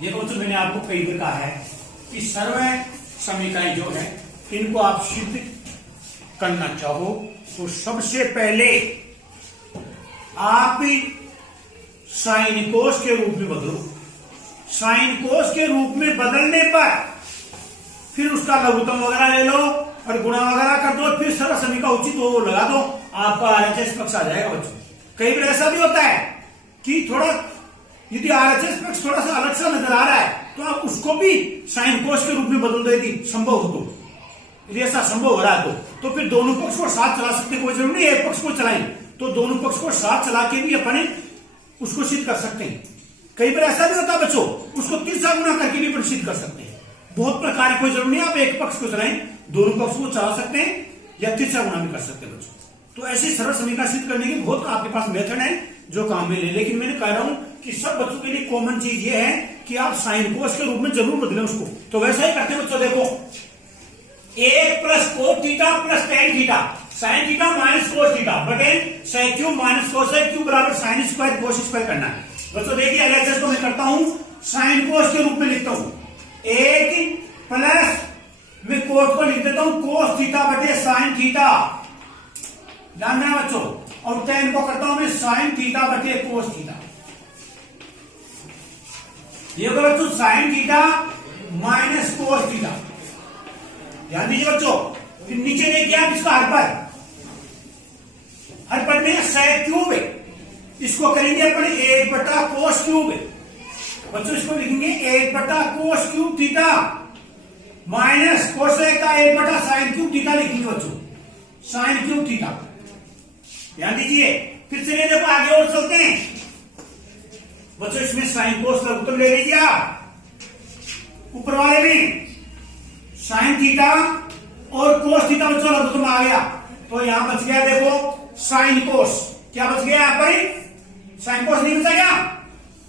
ये तो मैंने आपको कई बार कहा है कि सर्व समीकरण जो है इनको आप सिद्ध करना चाहो तो सबसे पहले आप साइन कोस के रूप में बदलो। साइन कोस के रूप में बदलने पर फिर उसका लघुत्तम वगैरह ले लो और गुणा वगैरह कर दो, फिर सर्व समीकरण उचित वो लगा दो, आपका आरएचएस पक्ष आ जाएगा बच्चों। कई बार ऐसा भी होता है कि थोड़ा यदि आरएचएस पक्ष थोड़ा सा अलग सा नजर आ रहा है तो आप उसको भी साइन कोस के रूप में बदल दो यदि संभव हो तो। यदि ऐसा संभव हो रहा है तो फिर दोनों पक्ष को साथ चला सकते, कोई जरूरी नहीं एक पक्ष को चलाएं, तो दोनों पक्ष को साथ चला के भी अपने उसको सिद्ध कर सकते हैं। कई बार ऐसा भी होता है बच्चों, उसको तिरछा गुना करके भी सिद्ध कर सकते हैं। बहुत प्रकार है, कोई जरूरी नहीं आप एक पक्ष को चलाएं, दोनों पक्ष को चला सकते हैं या तिरछा गुना भी कर सकते हैं बच्चों। तो ऐसे सरल समीकरण सिद्ध करने के बहुत आपके पास मेथड है जो काम में ले, लेकिन मैंने कह रहा हूं कि सब बच्चों के लिए कॉमन चीज ये है कि आप साइन कोस के रूप में जरूर बदलें उसको। तो वैसा ही करते हैं बच्चों, देखो 1 plus cos theta plus tan theta sine theta minus cos theta बटे sine cube minus cos cube बराबर साइन स्क्वायर कोस स्क्वायर करना है। बच्चों देखिए एलएचएस को मैं करता हूं साइन कोस के रूप में लिखता हूं, 1 प्लस मैं कोस को लिख देता हूं कोस थीटा बटे साइन थीटा, ध्यान देना बच्चों, और टेन को करता हूं मैं साइन थीटा बटे कोस थीटा। ये होगा बच्चों sign theta minus cos theta. ध्यान दीजिए बच्चों, फिर नीचे देखिए आप इसका हर पर में सेक क्यूब है, इसको करेंगे अपने 1 बटा कोस क्यूब है बच्चों, इसको लिखेंगे 1 बटा cos cube theta minus cosec का 1 बटा साइन क्यूब थीटा लिखेंगे बच्चों, साइन क्यूब थीटा। ध्यान दीजिए, फिर से देखो आगे और चलते हैं बच्चों, इसमें साइन कोस का उत्तर ले लीजिए आप, ऊपर वाले में साइन थीटा और कोस थीटा बच्चों लघुत्तम आ गया, तो यहां बच गया देखो साइन कोस, क्या बच गया यहां पर, साइन कोस नहीं बचा क्या,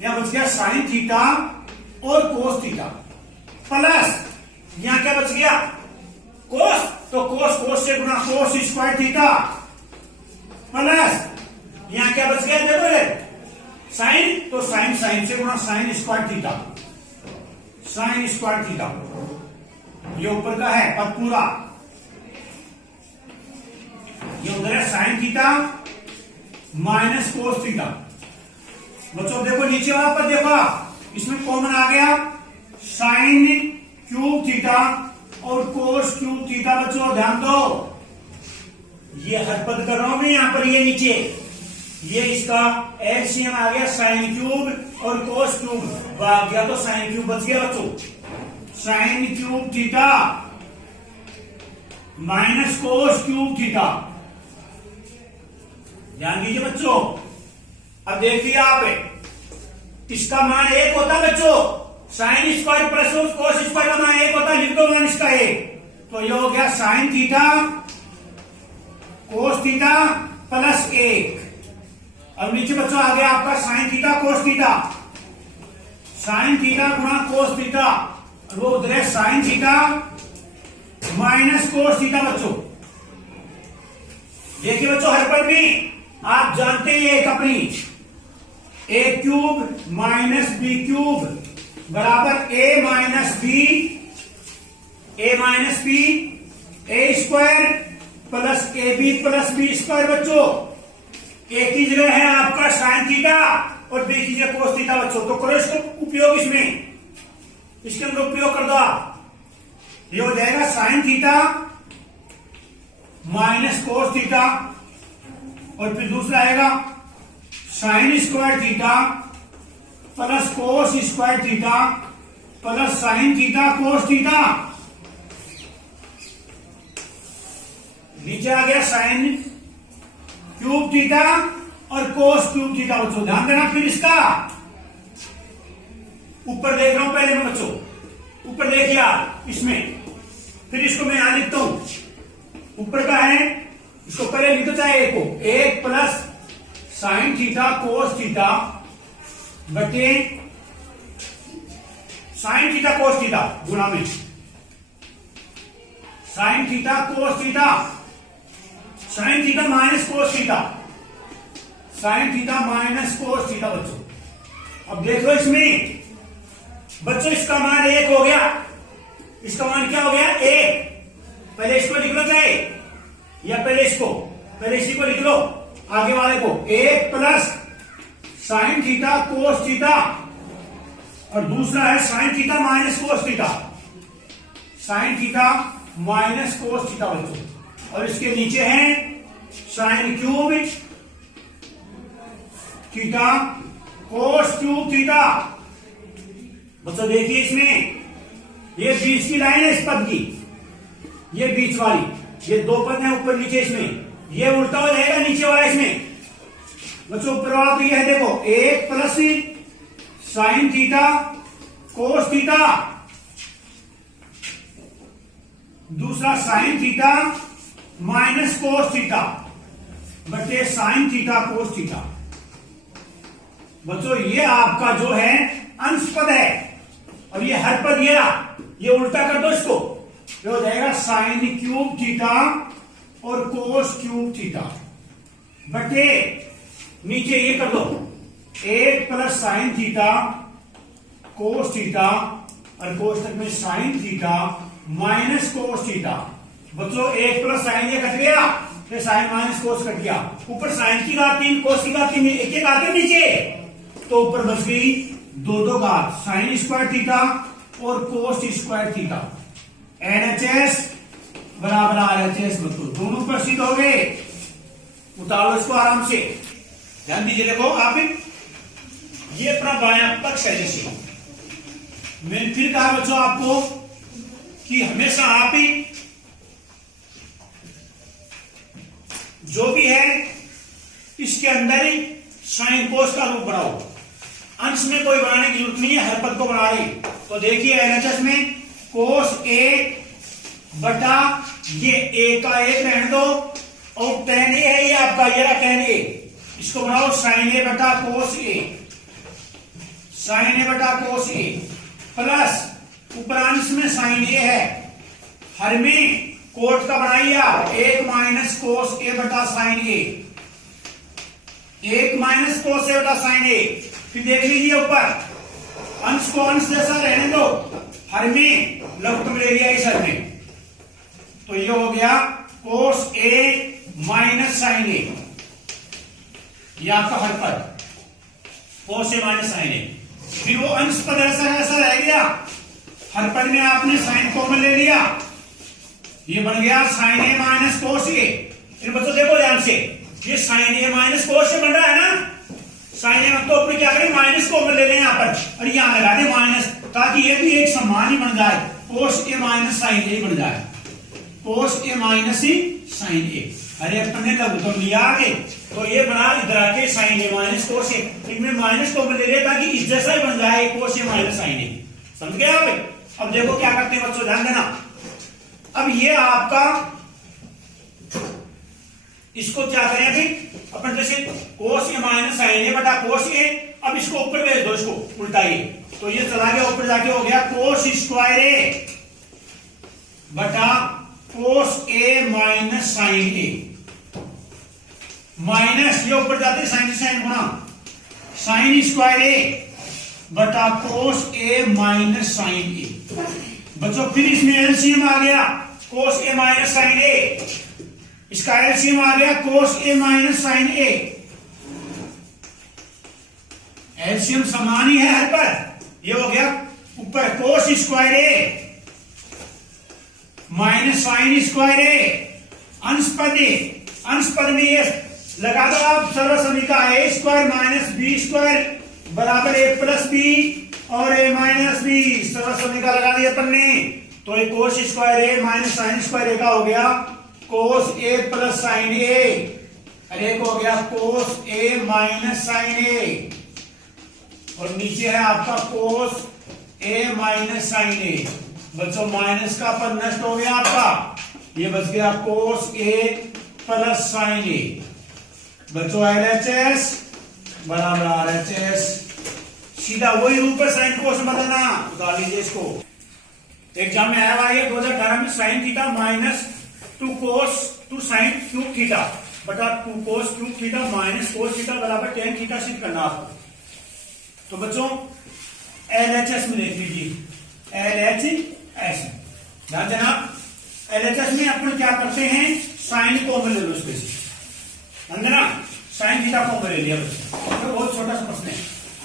यहां बच गया साइन थीटा और कोस थीटा प्लस यहां क्या बच गया कोस, तो कोस से गुणा कोस स्क्वायर थीटा प्लस यहां क्या बच गया देखो साइन, तो साइन से गुणा sine square theta, sine square theta, ये ऊपर का है और पूरा ये उधर है sign theta minus cos theta. बच्चों देखो नीचे वहां पर देखो इसमें कॉमन आ गया साइन क्यूब थीटा और कोस क्यूब थीटा। बच्चों ध्यान दो, ये हर पद कर रहा हूं मैं यहां पर, ये नीचे ये इसका एलसीएम आ गया साइन क्यूब और कोस क्यूब आ गया, तो साइन क्यूब बच गया बच्चों, sine cube theta minus cos cube theta. ध्यान दीजिए बच्चों, अब देखिए आप इसका मान 1 होता है बच्चों, sine square plus cos square का मान 1 होता है, लिख दो मान इसका 1, तो ये हो गया sign theta cos theta plus 1। अब नीचे बच्चों आ गया आपका sign theta cos theta, sine theta गुणा कोस थीटा, वो उधर है sign theta minus cos theta. बच्चों देखिए बच्चों हर पर भी आप जानते हैं एक अपनी a cube minus b cube बराबर a minus b a square plus a b plus b square. बच्चों ए की जगह है आपका साइन थीटा और बी की जगह कोस थीटा। बच्चों तो करो इसको उपयोग, इसके अंदर उपयोग कर दो आप, ये हो जाएगा sign theta minus cos theta और फिर दूसरा आएगा sine square theta plus cos square theta plus sine theta cos theta. नीचे आ गया साइन क्यूब थीटा और कोस क्यूब थीटा। बच्चों ध्यान देना, फिर इसका ऊपर देख रहा हूं पहले मैं बच्चों, ऊपर देखिए आप इसमें, फिर इसको मैं यहां लिखता हूं, ऊपर का है इसको पहले लिख दो चाहे एक को, 1 plus sine theta cos theta बटे साइन थीटा कोस थीटा गुणा में sign theta cos theta, sine theta minus cos theta, sine theta minus cos theta. बच्चों अब देख लो इसमें बच्चों इसका मान 1 हो गया, इसका मान क्या हो गया 1। पहले इसको लिख लो चाहे, या पहले इसी को लिख लो, आगे वाले को 1 plus sine theta cos theta, और दूसरा है sign theta minus cos theta, sine theta minus cos theta बच्चों। और इसके नीचे है sine cube theta cos cube theta. बच्चों देखिए इसमें ये बीच की लाइन है इस पद की, ये बीच वाली, ये 2 पद है ऊपर नीचे, इसमें ये उल्टा हो जाएगा नीचे वाला इसमें। बच्चों ऊपर वाला तो ये है देखो 1 plus sine theta cos theta, दूसरा sine theta minus cos theta बटे साइन थीटा कोस थीटा। बच्चों ये आपका जो है अंश पद है, और ये हर पद ये उल्टा कर दो इसको, ये हो जाएगा साइन क्यूब थीटा और कोस क्यूब थीटा बटे नीचे ये कर दो 1 plus sine theta cos theta, और कोष्टक में sign theta minus cos theta. बच्चों 1 प्लस साइन ये कट गया, ये साइन माइनस कोस कट गया, ऊपर साइन की घात 3 कोस की घात 3, एक आगे नीचे, तो ऊपर बच गई 2 घात साइन स्क्वायर थीटा और कोस स्क्वायर थीटा। NHS बराबर RHS। बच्चों दोनों प्रसिद्ध हो गए, उतारो इसको आराम से, ध्यान दीजिए। देखो आप ये अपना बायां पक्ष है, जैसे मैंने फिर कहा बच्चों आपको कि हमेशा आप ही जो भी है इसके अंदर ही साइन कोस का रूप बनाओ, अंश में कोई बनाने की जरूरत नहीं है, हर पद को बना रही। तो देखिए एलएचएस में कोस ए बटा ये ए का 1 रहने दो, और टेन ए है ये आपका, ये रहा टेन ए, इसको बनाओ साइन ए बटा कोस ए, साइन ए बटा कोस ए प्लस ऊपर अंश में साइन ए है, हर में कोट का बनाइए 1 माइनस कोस ए बटा साइन ए, 1 माइनस कोस ए बटा साइन ए। फिर देख लीजिए ऊपर अंश को अंश जैसा रहने दो, हर में लघुत्तम ले लिया इस हर में, तो ये हो गया कोस ए माइनस साइन ए, ये आपका हर पद कोस ए माइनस साइन ए। फिर वो अंश पद ऐसा रह गया, हर पद में आपने साइन कॉमन ले लिया, ये बन गया साइन ए माइनस कोस ए। फिर बच्चों देखो ध्यान से, ये साइन ए माइनस कोस ए बन रहा है ना, साइन ए तो अपने क्या करें माइनस कॉमन ले लें यहाँ पर, और यहां लगा दे माइनस, ताकि ये भी एक समान ही बन जाए, कोस ए माइनस साइन ए बन जाए, कोस ए माइनस साइन ए। अरे अपने लघुत्तम लिया आगे, तो ये बना इधर आके साइन ए माइनस कोस ए, इनमें माइनस कॉमन ले ले ताकि इस जैसा ही बन जाए कोस ए माइनस साइन ए। समझ गए आप? अब देखो क्या करते हैं बच्चों, ध्यान देना। अब ये आपका इसको क्या करें अभी अपन, जैसे कोस ए माइनस साइन ए बटा कोस ए, अब इसको ऊपर भेज दो, इसको उल्टाइए, तो ये चला गया ऊपर जाके, हो गया कोस स्क्वायर ए बटा कोस ए माइनस साइन ए, माइनस ये ऊपर जाते साइन साइन गुणा साइन स्क्वायर ए बटा कोस ए माइनस साइन ए। बच्चों फिर इसमें एलसीएम आ गया कोस ए माइनस साइन ए, इसका एलसीएम आ गया कोस ए माइनस साइन ए, एलसीएम समान ही है हर पर, ये हो गया ऊपर कोस स्क्वायर ए माइनस साइन स्क्वायर ए, अंश पद में ये लगा दो आप सर्व समीका, ए स्क्वायर माइनस बी स्क्वायर बराबर ए प्लस बी और ए माइनस बी, सर्व समीका लगा दी अपन ने, तो ये कोस स्क्वायर ए माइनस साइन स्क्वायर ए का हो गया कोस ए प्लस साइन ए, और एक हो गया कोस ए माइनस साइन ए, और नीचे है आपका कोस ए माइनस साइन ए। बच्चों माइनस का पद नष्ट हो गया आपका, ये बच गया कोस ए प्लस साइन ए। बच्चों एलएचएस बराबर आरएचएस, सीधा वही रूप है साइन कोस बदलना, उतार लीजिए इसको। एग्जाम में आया हुआ है 2018 में साइन थीटा माइनस 2 कोस 2 साइन क्यूब थीटा बटा 2 cos cube theta minus cos theta बराबर टेन थीटा सिद्ध करना आपको। तो बच्चों LHS में देख लीजिए, LHS ध्यान देना। LHS में अपन क्या करते हैं, साइन कॉमन ले लो इसमें से, ध्यान देना, साइन थीटा कॉमन ले लिया बच्चा। तो बहुत छोटा सा प्रश्न है,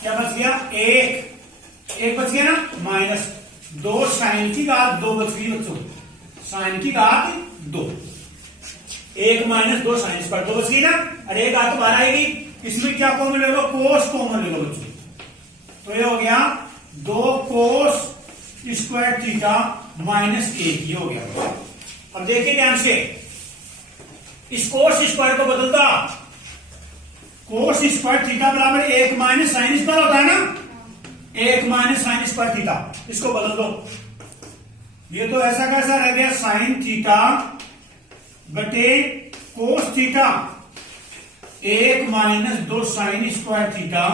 क्या बच गया, एक बच गया ना, माइनस 2 साइन की घात 2 बच गई बच्चों, साइन की घात 2, 1 माइनस 2 साइन स्क्वायर 2 बच गई ना, और एक घात बाहर आएगी, इसमें क्या कॉमन ले लो, कोस कॉमन ले लो बच्चों। तो ये हो गया 2 कोस स्क्वायर थीटा माइनस 1, ये हो गया। अब देखिए ध्यान से, इस कोस स्क्वायर को बदलता, कोस स्क्वायर थीटा बराबर 1 माइनस साइन स्क्वायर होता है ना, 1 माइनस साइन स्क्वायर थीटा, इसको बदल दो। ये तो ऐसा कैसा रह गया, साइन थीटा बटे cos theta, 1 minus 2 sine square theta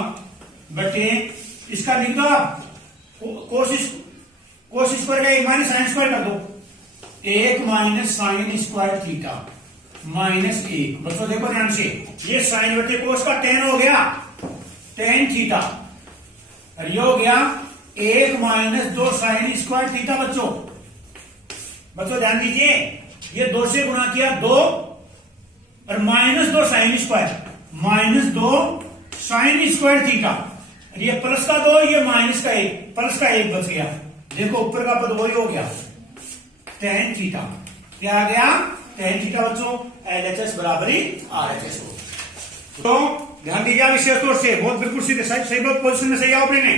बटे, इसका लिख दो आप, कोस स्क्वायर का 1 माइनस साइन स्क्वायर कर दो, 1 minus sine square theta minus 1। बच्चों देखो ध्यान से, ये साइन बटे कोस का टेन हो गया, टेन थीटा, और ये हो गया 1 माइनस 2 साइन स्क्वायर थीटा। बच्चों ध्यान दीजिए, ये 2 से गुणा किया 2 और minus 2 sine square, minus 2 sine square theta, और ये प्लस का 2, ये माइनस का 1, प्लस का 1 बच गया। देखो ऊपर का पद वही हो गया, टेन थीटा, क्या आ गया, टेन थीटा बच्चों, LHS बराबर ही RHS हो। तो ध्यान दीजिए विशेष तौर से, बहुत बिल्कुल सीधे सही बहुत पोजिशन में सही आओ अपने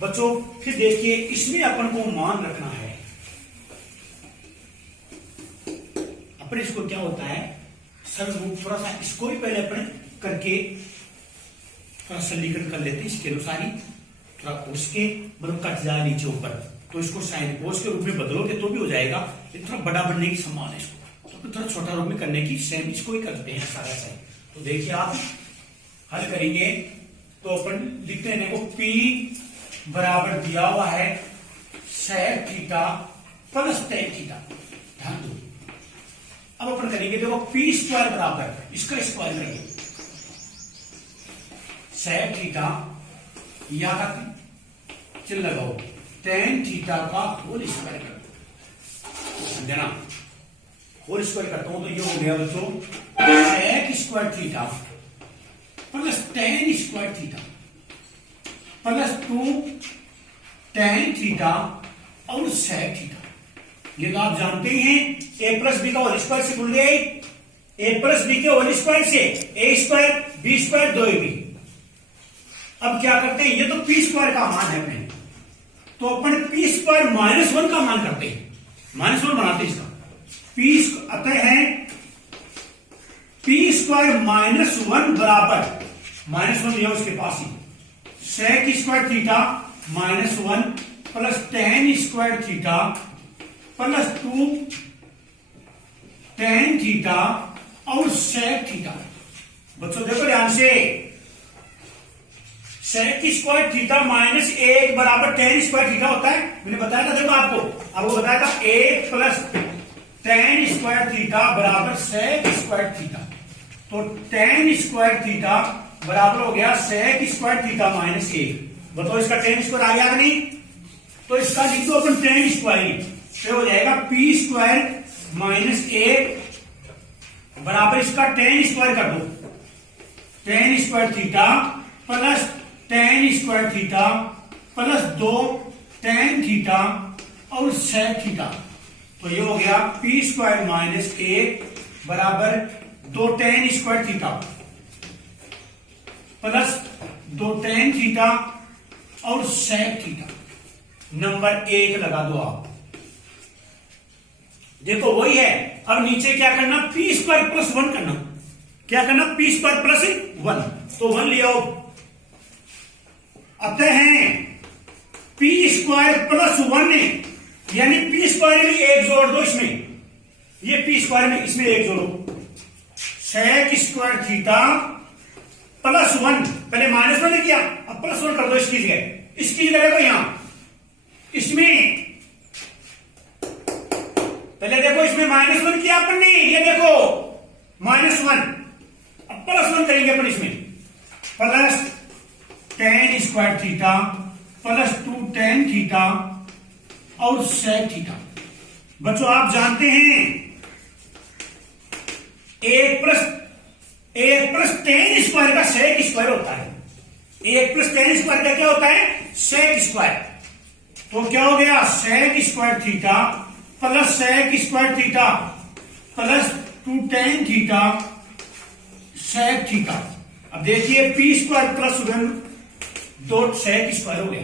बच्चों। फिर देखिए इसमें अपन को मान रखना है, अपने इसको क्या होता है, सरल रूप थोड़ा सा इसको भी पहले अपने करके थोड़ा सरलीकरण कर लेते हैं, इसके अनुसार ही थोड़ा उसके मतलब कट जाए नीचे ऊपर, तो इसको साइन कोस के रूप में बदलोगे तो भी हो जाएगा, ये थोड़ा बड़ा बनने की संभावना है इसको, तो थोड़ा छोटा रूप में करने की, सेम इसको ही करते हैं सारा सही। तो देखिए आप हल करेंगे तो अपन लिखते हैं, देखो P बराबर दिया हुआ है sec theta plus tan theta, ध्यान दो। अब अपन करेंगे, देखो P स्क्वायर बराबर, इसका स्क्वायर करेंगे, sec थीटा या का चिन्ह लगाओ, tan थीटा का होल स्क्वायर कर दो, देना होल स्क्वायर करता हूं तो ये हो गया बच्चों sec square theta plus tan square theta plus 2 tan theta और sec थीटा। ये तो आप जानते ही हैं, a प्लस बी का होल स्क्वायर से गुण गए, a प्लस बी के होल स्क्वायर से a square b square 2ab। अब क्या करते हैं, ये तो p स्क्वायर का मान है अपने, तो अपन p स्क्वायर माइनस 1 का मान करते हैं, माइनस 1 बनाते हैं इसका, p अतः है p स्क्वायर माइनस 1 बराबर, माइनस 1 लिया उसके पास ही, sec square theta minus 1 plus tan square theta plus 2 tan theta और sec थीटा। बच्चों देखो ध्यान से, sec स्क्वायर थीटा माइनस 1 बराबर tan स्क्वायर थीटा होता है, मैंने बताया था, देखो आपको बताया था 1 प्लस tan स्क्वायर थीटा बराबर sec स्क्वायर थीटा, तो tan स्क्वायर थीटा बराबर हो गया sec स्क्वायर थीटा माइनस 1। बताओ इसका tan स्क्वायर आ गया नहीं, तो इसका लिख दो अपन tan स्क्वायर, तो हो जाएगा p स्क्वायर माइनस 1 बराबर इसका tan स्क्वायर कर दो, tan square theta plus tan square theta plus 2 tan theta और sec थीटा, तो ये हो गया p स्क्वायर माइनस 1 बराबर 2 tan square theta plus 2 tan theta और sec थीटा। नंबर 1 लगा दो आप, देखो वही है। अब नीचे क्या करना, p स्क्वायर प्लस 1 करना, क्या करना, p स्क्वायर प्लस 1, तो 1 लिया, अतः है p स्क्वायर प्लस 1 है, यानी p स्क्वायर में 1 जोड़ दो, इसमें ये p स्क्वायर में इसमें 1 जोड़ो, sec स्क्वायर थीटा प्लस 1, पहले माइनस 1 किया, अब प्लस 1 कर दो इसकी जगह, इसकी जगह देखो यहां, इसमें पहले देखो इसमें माइनस 1 किया अपन ने, ये देखो माइनस 1, अब प्लस 1 करेंगे अपन इसमें, plus tan square theta +2 tan theta और sec थीटा। बच्चों आप जानते हैं 1 + tan² का sec² होता है। 1 + tan² का क्या होता है? sec²। तो क्या हो गया? sec² theta plus sec² theta plus 2 tan theta sec theta. अब देखिए p² प्लस 2 sec² हो गया।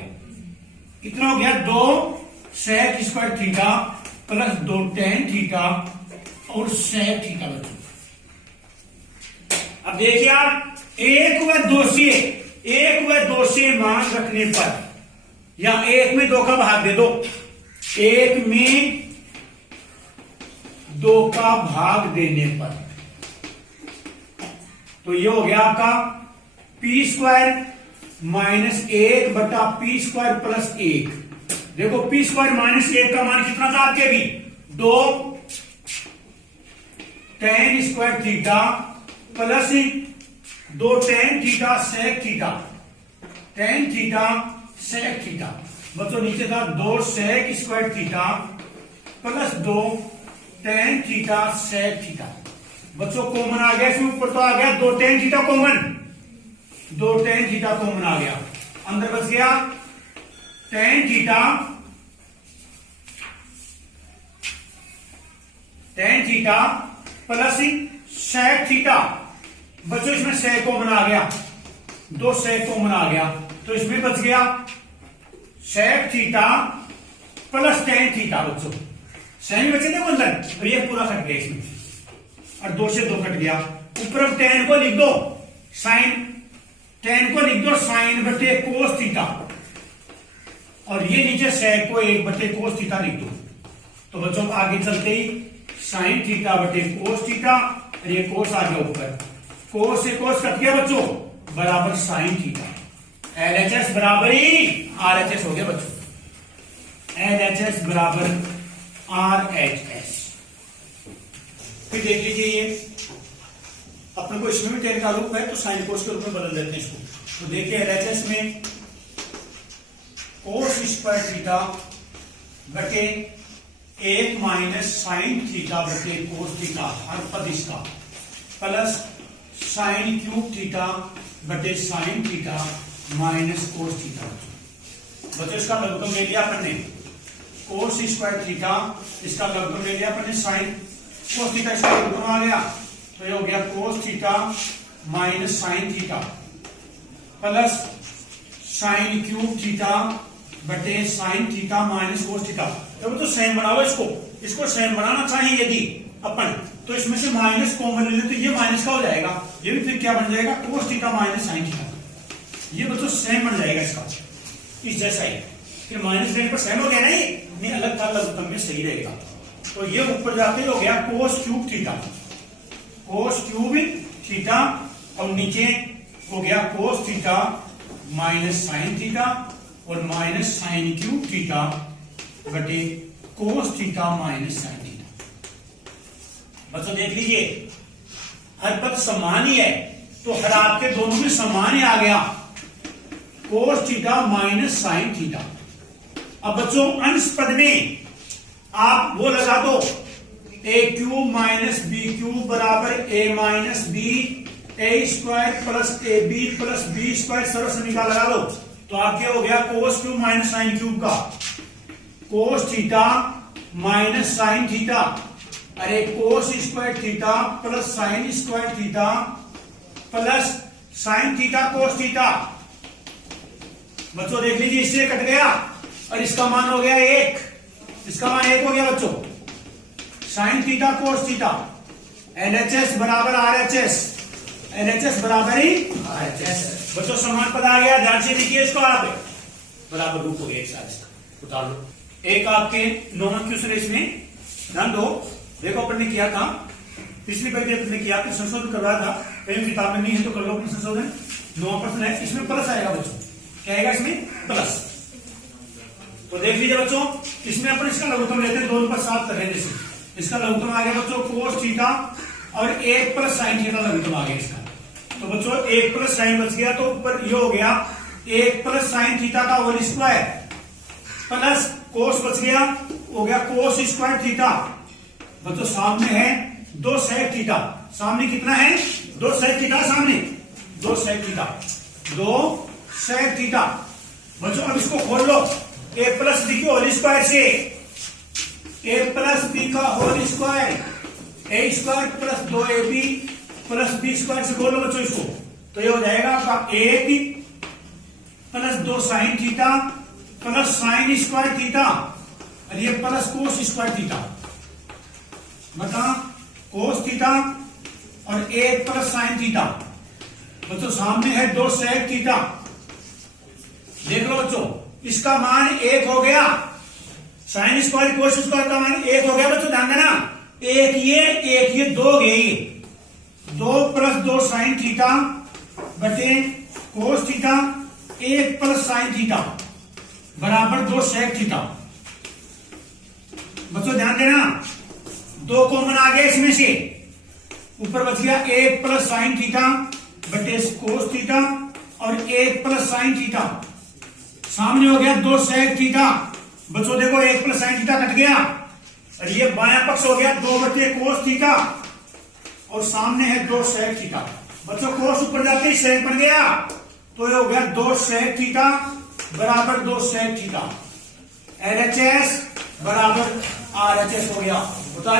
कितना हो गया? 2 sec² theta plus 2 tan theta और sec थीटा। अब देखिए आप एक व दो से मान रखने पर या 1 में 2 का भाग दे दो, 1 में 2 का भाग देने पर तो ये हो गया आपका p² माइनस 1 बटा p² प्लस 1। देखो p² माइनस 1 का मान कितना था आपके भी? 2 tan² theta plus 2 tan theta sec theta, tan theta sec theta. बच्चों नीचे था 2 sec² theta plus 2 tan theta sec theta. बच्चों कॉमन आ गया इसमें, ऊपर तो आ गया 2 tan theta common, 2 tan theta common आ गया, अंदर बच गया tan theta plus sec theta. बच्चों इसमें sec कॉमन आ गया, 2 sec कॉमन आ गया, तो इसमें बच गया sec theta plus tan theta. बच्चों सेमी बचे थे वो अंदर, और ये पूरा कट गया इसमें, और 2 से 2 कट गया। ऊपर tan को लिख दो sin, tan को लिख दो sin बटे cos थीटा, और ये नीचे sec को 1 बटे cos थीटा लिख दो। तो बच्चों आगे चलते ही sin थीटा बटे cos थीटा, और ये cos आ गया ऊपर, cos से cos कट गया बच्चों, बराबर sin थीटा। LHS बराबर ही RHS हो गया बच्चों, LHS बराबर RHS। फिर देख लीजिए ये अपने को इसमें भी tan का रूप है तो sin cos के रूप में बदल देते हैं इसको। तो देखिए LHS में cos² थीटा बटे 1 माइनस sin थीटा बटे cos थीटा, हर पद इसका, प्लस sin³ थीटा बटे sin theta minus cos theta. बच्चों इसका लघुगम ले लिया अपन ने, cos² थीटा, इसका लघुगम ले लिया अपन ने sin cos थीटा, इसका लघुगम आ गया, तो ये हो गया cos theta minus sin theta plus sin³ theta बटे sin theta minus cos theta. तो सेम बनाओ इसको सेम बनाना चाहिए यदि अपन, तो इसमें से माइनस कॉमन ले ले तो ये माइनस का हो जाएगा, ये भी फिर क्या बन जाएगा? cos theta minus sin theta. ये बच्चों सेम बन जाएगा इसका, इस जैसा ही। फिर माइनस लेने पर सेम हो गया नहीं अलग था, लघुगम में सही रहेगा। तो ये ऊपर जाके हो गया cos³ थीटा, cos³ थीटा, और नीचे हो गया cos theta minus sin theta और माइनस sin³ थीटा बटे cos theta minus sin theta. बच्चों देख लीजिए हर पद समान ही है, तो हर आपके दोनों में समान ही आ गया, cos theta minus sin theta. अब बच्चों अंश पद में आप वो लगा दो a³ माइनस b³ बराबर a minus b a² plus ab plus b² सर्व समीकरण लगा दो, तो आपके हो गया cos³ माइनस sin³ का cos theta minus sin theta, अरे cos² theta plus sin² theta plus sin theta cos theta. बच्चों देख लीजिए इससे कट गया और इसका मान हो गया 1, इसका मान 1 हो गया बच्चों, sin theta cos theta. LHS बराबर RHS, LHS बराबर ही RHS। बच्चों समान पद आ गया, ध्यान से देखिए इसको, आप बराबर रूप हो गया एक साथ, इसका उतार लो। एक आपके 9वां क्वेश्चन इसमें ध्यान दो, देखो अपन ने किया था पिछली बार अपन ने किया, संशोधन करवाया था, कहीं किताब में नहीं है तो कर लो अपना संशोधन। 9वां प्रश्न है, इसमें प्लस आएगा बच्चों, क्या आएगा इसमें? प्लस। तो देख लीजिए बच्चों, इसमें अपन इसका लघुगम लेते हैं, 2 पर 7 कर रहे हैं। इसका लघुगम आ गया बच्चों cos थीटा और 1 प्लस sin थीटा लघुगम आ गया इसका। तो बच्चों 1 प्लस sin बच गया, तो ऊपर ये हो गया 1 प्लस साइन थीटा का होल स्क्वायर प्लस कोस बच गया, हो गया कोस स्क्वायर थीटा। बच्चों सामने है 2 सेक थीटा, सामने कितना है 2 सेक थीटा, सामने 2 सेक थीटा, 2 सेक थीटा। बच्चों अब इसको खोल लो, a प्लस बी के होल स्क्वायर से, a प्लस बी का whole square, a square plus 2ab plus b square से खोलो बच्चों इसको, तो ये हो जाएगा आपका 1 plus 2 sine theta plus sine square theta, और ये प्लस कोस स्क्वायर थीटा, बता कोस थीटा और 1 प्लस साइन थीटा। बच्चों सामने है 2 सेक थीटा, देख लो बच्चों इसका मान 1 हो गया, साइन स्क्वायर कोस स्क्वायर का मान 1 हो गया। बच्चों ध्यान देना, एक ये 2 गए, 2 प्लस 2 साइन थीटा बटे cos theta 1 plus sine theta बराबर 2 सेक थीटा। बच्चों ध्यान देना, 2 कॉमन आ गया इसमें से, ऊपर बच गया 1 प्लस साइन थीटा बटे कोस थीटा और 1 प्लस साइन थीटा, सामने हो गया 2 सेक थीटा। बच्चों देखो 1 प्लस साइन थीटा कट गया, और ये बायां पक्ष हो गया 2 बटे कोस थीटा, और सामने है 2 सेक थीटा। बच्चों कोस ऊपर जाते ही सेक बन गया, तो ये हो गया 2 सेक थीटा बराबर 2 सेक थीटा। LHS बराबर RHS हो गया। बता